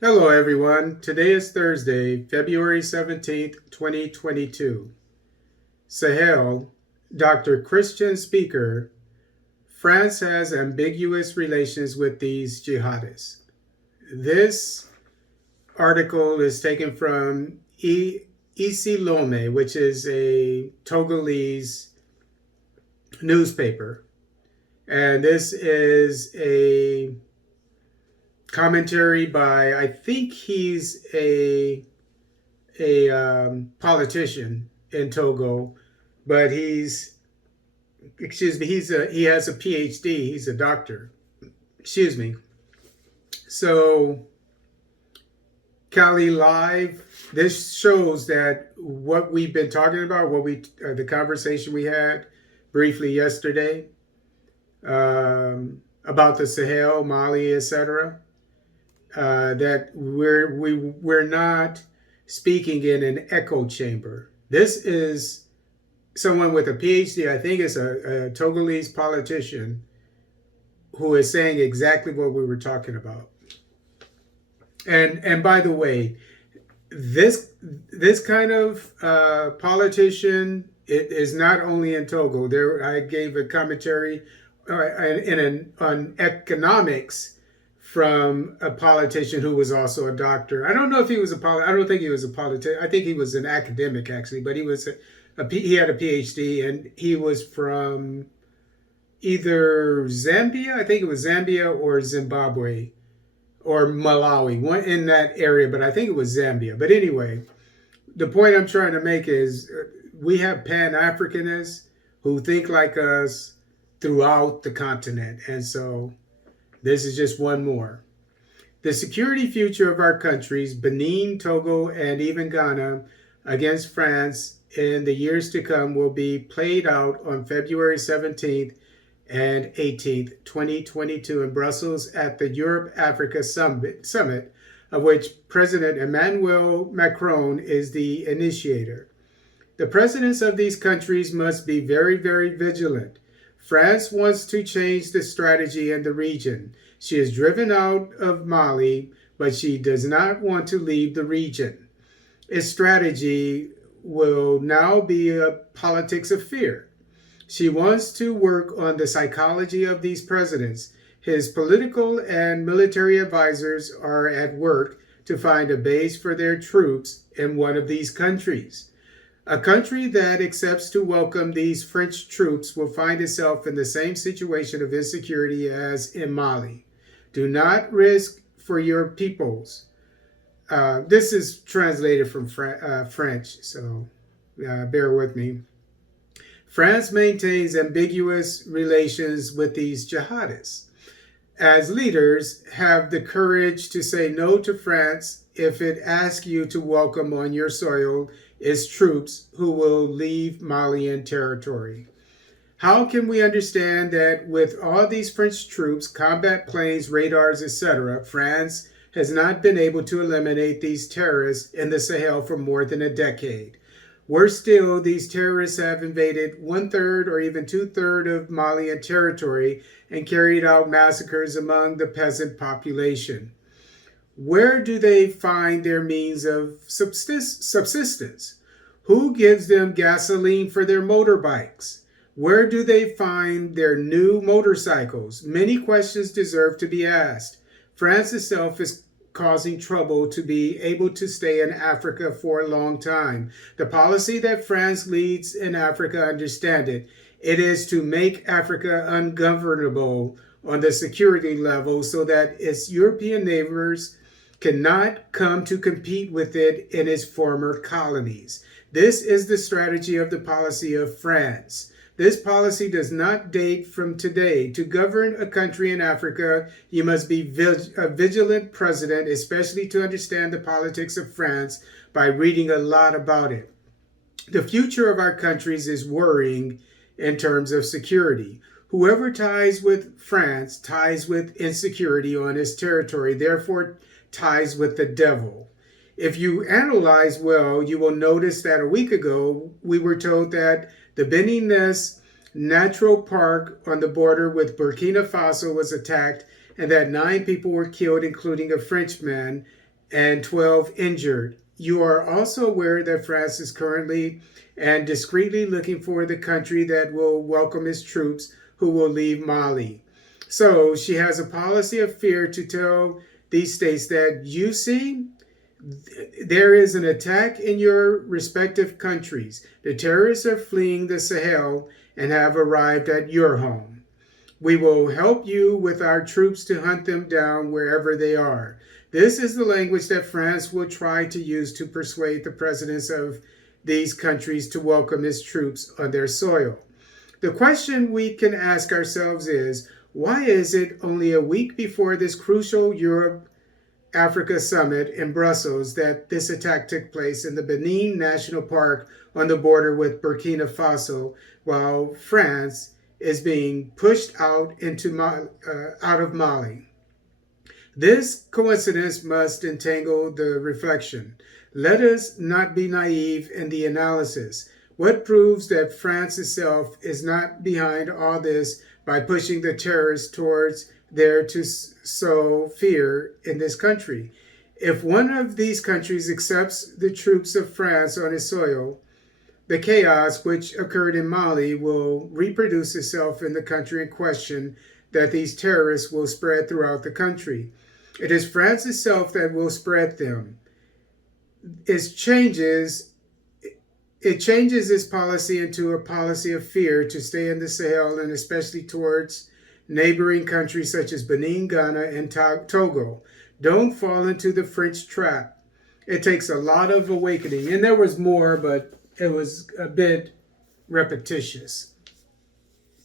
Hello, everyone. Today is Thursday, February 17th, 2022. Sahel, Dr. Christian speaker, France has ambiguous relations with these jihadists. This article is taken from Isi Lome, which is a Togolese newspaper. And this is a commentary by, I think he's a politician in Togo, but he has a PhD. He's a doctor. Excuse me. So Cali Live. This shows that what we've been talking about, the conversation we had briefly yesterday about the Sahel, Mali, etc. That we're not speaking in an echo chamber. This is someone with a PhD, I think it's a Togolese politician, who is saying exactly what we were talking about. And by the way, this kind of politician, it is not only in Togo. There, I gave a commentary on economics from a politician who was also a doctor. I don't know if he was I don't think he was a politician. I think he was an academic actually, but he had a PhD, and he was from either Zambia, I think it was Zambia, or Zimbabwe or Malawi, one in that area, but I think it was Zambia. But anyway, the point I'm trying to make is we have Pan-Africanists who think like us throughout the continent. And so this is just one more. The security future of our countries, Benin, Togo, and even Ghana, against France in the years to come will be played out on February 17th and 18th, 2022 in Brussels at the Europe-Africa Summit, of which President Emmanuel Macron is the initiator. The presidents of these countries must be very, very vigilant. France wants to change the strategy in the region. She is driven out of Mali, but she does not want to leave the region. Its strategy will now be a politics of fear. She wants to work on the psychology of these presidents. His political and military advisors are at work to find a base for their troops in one of these countries. A country that accepts to welcome these French troops will find itself in the same situation of insecurity as in Mali. Do not risk for your peoples. This is translated from French, so bear with me. France maintains ambiguous relations with these jihadists. As leaders, have the courage to say no to France if it asks you to welcome on your soil its troops who will leave Malian territory. How can we understand that with all these French troops, combat planes, radars, etc., France has not been able to eliminate these terrorists in the Sahel for more than a decade? Worse still, these terrorists have invaded 1/3 or even 2/3 of Malian territory and carried out massacres among the peasant population. Where do they find their means of subsistence? Who gives them gasoline for their motorbikes? Where do they find their new motorcycles? Many questions deserve to be asked. France itself is causing trouble to be able to stay in Africa for a long time. The policy that France leads in Africa, understand it, it is to make Africa ungovernable on the security level so that its European neighbors cannot come to compete with it in its former colonies. This is the strategy of the policy of France. This policy does not date from today. To govern a country in Africa, you must be a vigilant president, especially to understand the politics of France by reading a lot about it. The future of our countries is worrying in terms of security. Whoever ties with France ties with insecurity on his territory, therefore ties with the devil. If you analyze well, you will notice that a week ago, we were told that the Beninese Natural Park on the border with Burkina Faso was attacked and that 9 people were killed, including a Frenchman, and 12 injured. You are also aware that France is currently and discreetly looking for the country that will welcome its troops who will leave Mali. So she has a policy of fear to tell these states that you see, there is an attack in your respective countries. The terrorists are fleeing the Sahel and have arrived at your home. We will help you with our troops to hunt them down wherever they are. This is the language that France will try to use to persuade the presidents of these countries to welcome its troops on their soil. The question we can ask ourselves is, why is it only a week before this crucial Europe-Africa summit in Brussels that this attack took place in the Benin National Park on the border with Burkina Faso, while France is being pushed out of Mali? This coincidence must entangle the reflection. Let us not be naive in the analysis. What proves that France itself is not behind all this by pushing the terrorists towards there to sow fear in this country? If one of these countries accepts the troops of France on its soil, the chaos which occurred in Mali will reproduce itself in the country in question, that these terrorists will spread throughout the country. It is France itself that will spread them. It changes its policy into a policy of fear to stay in the Sahel, and especially towards neighboring countries such as Benin, Ghana, and Togo. Don't fall into the French trap. It takes a lot of awakening. And there was more, but it was a bit repetitious.